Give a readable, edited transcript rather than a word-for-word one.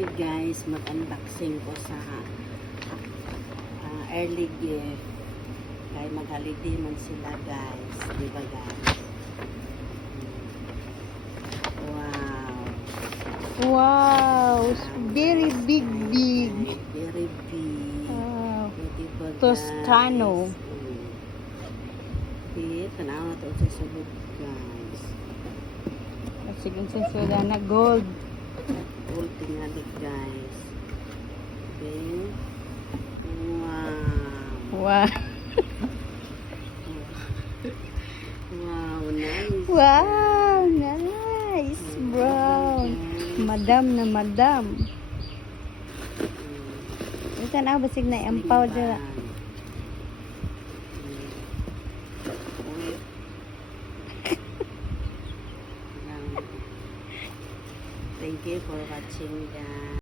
Guys, mag-unboxing ko sa early gift. Kaya mag-holiday man sila guys. Diba guys? Wow. Wow, very big. Very big. Wow. Diba guys? Toscano. Okay, tanaw na ito sa sulod guys. Sige sa soda na gold. Gold tingali guys. Okay. Wow. Wow. Wow, nice. Wow, nice. Brown. Madam na madam. Ito na basig na ang powder. Thank you for watching guys.